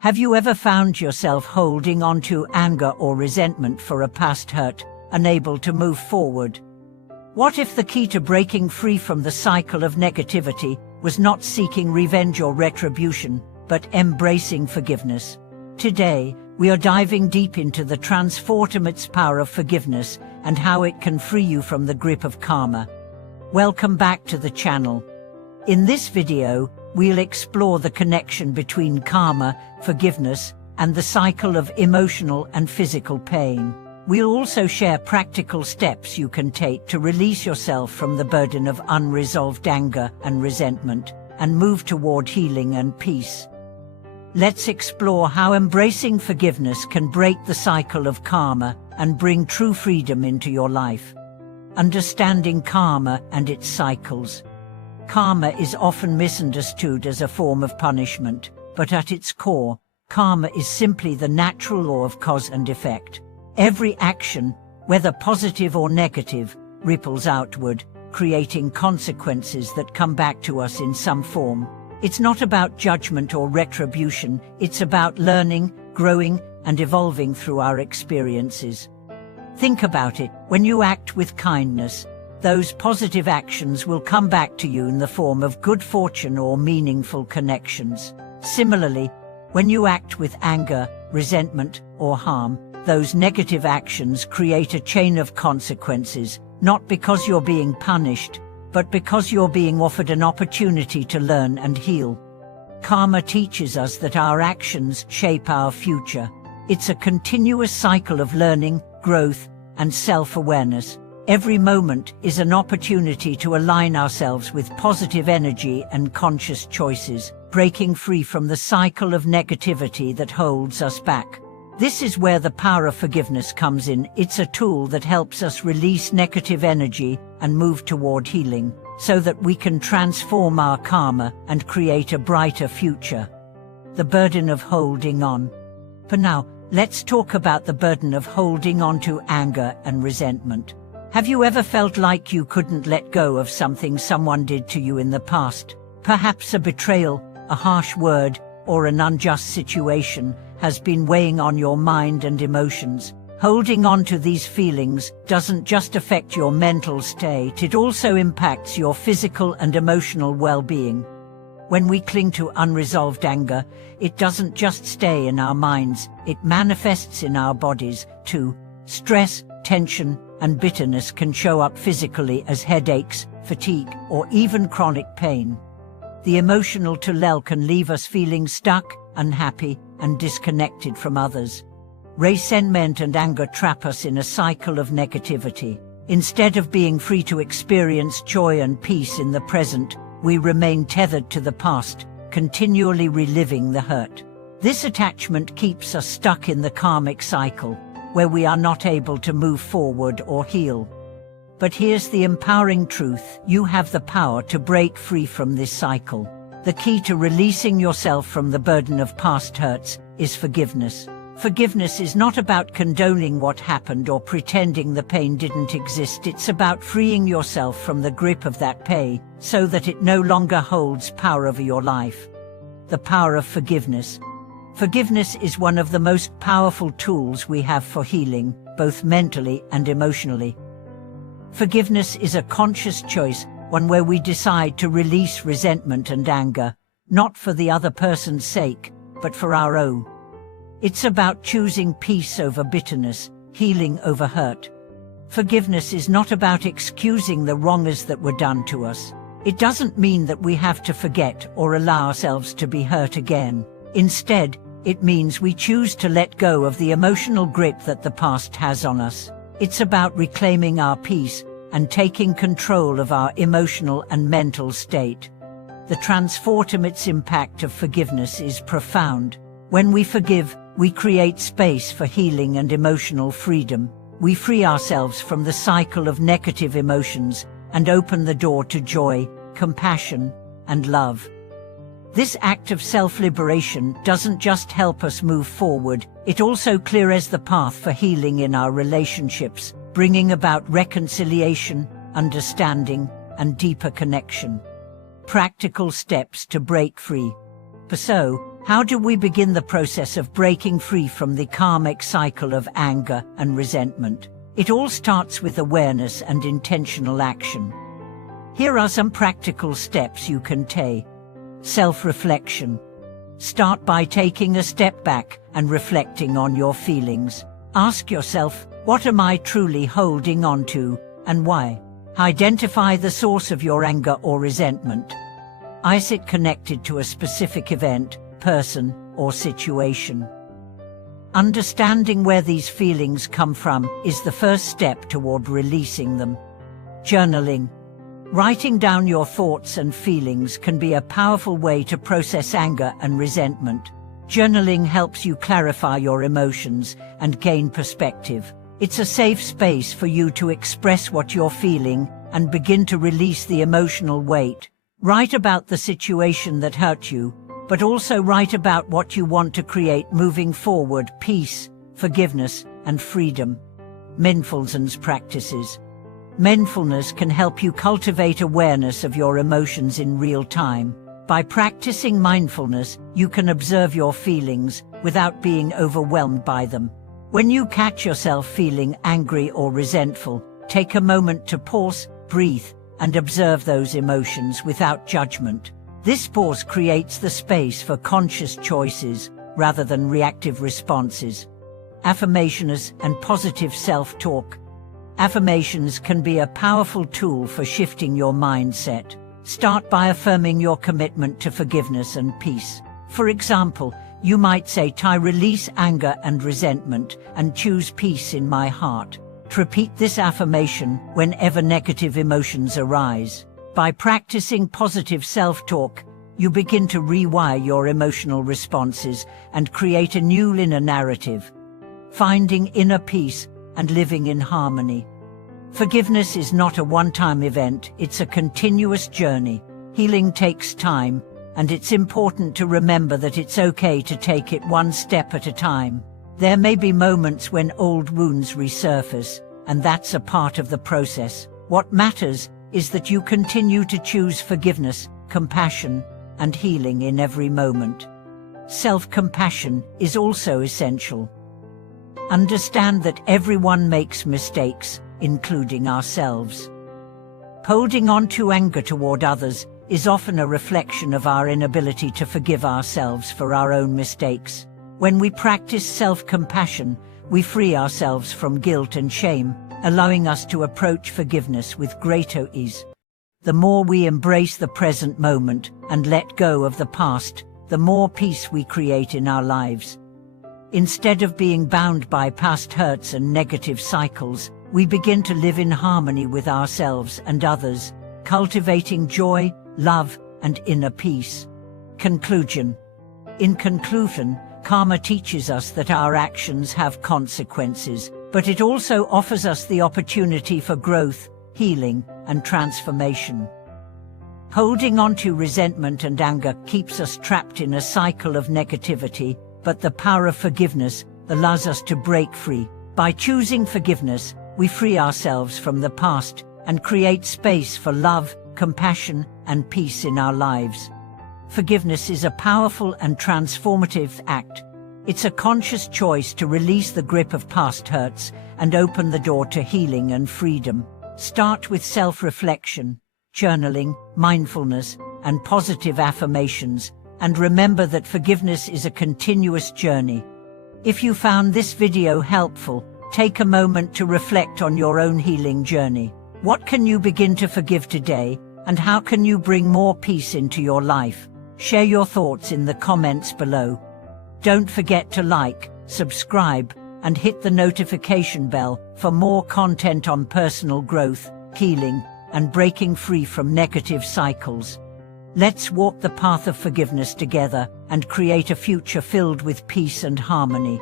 Have you ever found yourself holding on to anger or resentment for a past hurt, unable to move forward? What if the key to breaking free from the cycle of negativity was not seeking revenge or retribution, but embracing forgiveness? Today, we are diving deep into the transformative power of forgiveness and how it can free you from the grip of karma. Welcome back to the channel. In this video, we'll explore the connection between karma, forgiveness, and the cycle of emotional and physical pain. We'll also share practical steps you can take to release yourself from the burden of unresolved anger and resentment, and move toward healing and peace. Let's explore how embracing forgiveness can break the cycle of karma and bring true freedom into your life. Understanding karma and its cycles. Karma is often misunderstood as a form of punishment, but at its core, karma is simply the natural law of cause and effect. Every action, whether positive or negative, ripples outward, creating consequences that come back to us in some form. It's not about judgment or retribution, it's about learning, growing, and evolving through our experiences. Think about it, when you act with kindness, those positive actions will come back to you in the form of good fortune or meaningful connections. Similarly, when you act with anger, resentment, or harm, those negative actions create a chain of consequences, not because you're being punished, but because you're being offered an opportunity to learn and heal. Karma teaches us that our actions shape our future. It's a continuous cycle of learning, growth, and self-awareness. Every moment is an opportunity to align ourselves with positive energy and conscious choices, breaking free from the cycle of negativity that holds us back. This is where the power of forgiveness comes in. It's a tool that helps us release negative energy and move toward healing, so that we can transform our karma and create a brighter future. The burden of holding on. For now, let's talk about the burden of holding on to anger and resentment. Have you ever felt like you couldn't let go of something someone did to you in the past? Perhaps a betrayal, a harsh word, or an unjust situation has been weighing on your mind and emotions. Holding on to these feelings doesn't just affect your mental state, it also impacts your physical and emotional well-being. When we cling to unresolved anger, it doesn't just stay in our minds, it manifests in our bodies too. Stress, tension, and bitterness can show up physically as headaches, fatigue, or even chronic pain. The emotional toll can leave us feeling stuck, unhappy, and disconnected from others. Resentment and anger trap us in a cycle of negativity. Instead of being free to experience joy and peace in the present, we remain tethered to the past, continually reliving the hurt. This attachment keeps us stuck in the karmic cycle, where we are not able to move forward or heal. But here's the empowering truth: you have the power to break free from this cycle. The key to releasing yourself from the burden of past hurts is forgiveness. Forgiveness is not about condoning what happened or pretending the pain didn't exist. It's about freeing yourself from the grip of that pain so that it no longer holds power over your life. The power of forgiveness. Forgiveness is one of the most powerful tools we have for healing, both mentally and emotionally. Forgiveness is a conscious choice, one where we decide to release resentment and anger, not for the other person's sake, but for our own. It's about choosing peace over bitterness, healing over hurt. Forgiveness is not about excusing the wrongs that were done to us. It doesn't mean that we have to forget or allow ourselves to be hurt again. Instead, it means we choose to let go of the emotional grip that the past has on us. It's about reclaiming our peace and taking control of our emotional and mental state. The transformative impact of forgiveness is profound. When we forgive, we create space for healing and emotional freedom. We free ourselves from the cycle of negative emotions and open the door to joy, compassion, and love. This act of self-liberation doesn't just help us move forward, it also clears the path for healing in our relationships, bringing about reconciliation, understanding, and deeper connection. Practical steps to break free. So, How do we begin the process of breaking free from the karmic cycle of anger and resentment? It all starts with awareness and intentional action. Here are some practical steps you can take. Self-reflection. Start by taking a step back and reflecting on your feelings. Ask yourself, what am I truly holding on to, and why? Identify the source of your anger or resentment. Is it connected to a specific event, person, or situation? Understanding where these feelings come from is the first step toward releasing them. Journaling. Writing down your thoughts and feelings can be a powerful way to process anger and resentment. Journaling helps you clarify your emotions and gain perspective. It's a safe space for you to express what you're feeling and begin to release the emotional weight. Write about the situation that hurt you, but also write about what you want to create moving forward: peace, forgiveness, and freedom. Mindfulness practices. Mindfulness can help you cultivate awareness of your emotions in real time. By practicing mindfulness, you can observe your feelings without being overwhelmed by them. When you catch yourself feeling angry or resentful, take a moment to pause, breathe, and observe those emotions without judgment. This pause creates the space for conscious choices rather than reactive responses. Affirmations and positive self-talk. Affirmations can be a powerful tool for shifting your mindset. Start by affirming your commitment to forgiveness and peace. For example, you might say, I release anger and resentment and choose peace in my heart. Repeat this affirmation whenever negative emotions arise. By practicing positive self-talk, you begin to rewire your emotional responses and create a new inner narrative. Finding inner peace and living in harmony. Forgiveness is not a one-time event, it's a continuous journey. Healing takes time, and it's important to remember that it's okay to take it one step at a time. There may be moments when old wounds resurface, and that's a part of the process. What matters is that you continue to choose forgiveness, compassion, and healing in every moment. Self-compassion is also essential. Understand that everyone makes mistakes, including ourselves. Holding on to anger toward others is often a reflection of our inability to forgive ourselves for our own mistakes. When we practice self-compassion, we free ourselves from guilt and shame, allowing us to approach forgiveness with greater ease. The more we embrace the present moment and let go of the past, the more peace we create in our lives. Instead of being bound by past hurts and negative cycles, we begin to live in harmony with ourselves and others, cultivating joy, love, and inner peace. Conclusion. In conclusion, karma teaches us that our actions have consequences, but it also offers us the opportunity for growth, healing, and transformation. Holding on to resentment and anger keeps us trapped in a cycle of negativity, but the power of forgiveness allows us to break free. By choosing forgiveness, we free ourselves from the past and create space for love, compassion, and peace in our lives. Forgiveness is a powerful and transformative act. It's a conscious choice to release the grip of past hurts and open the door to healing and freedom. Start with self-reflection, journaling, mindfulness, and positive affirmations, and remember that forgiveness is a continuous journey. If you found this video helpful, take a moment to reflect on your own healing journey. What can you begin to forgive today, and how can you bring more peace into your life? Share your thoughts in the comments below. Don't forget to like, subscribe, and hit the notification bell for more content on personal growth, healing, and breaking free from negative cycles. Let's walk the path of forgiveness together and create a future filled with peace and harmony.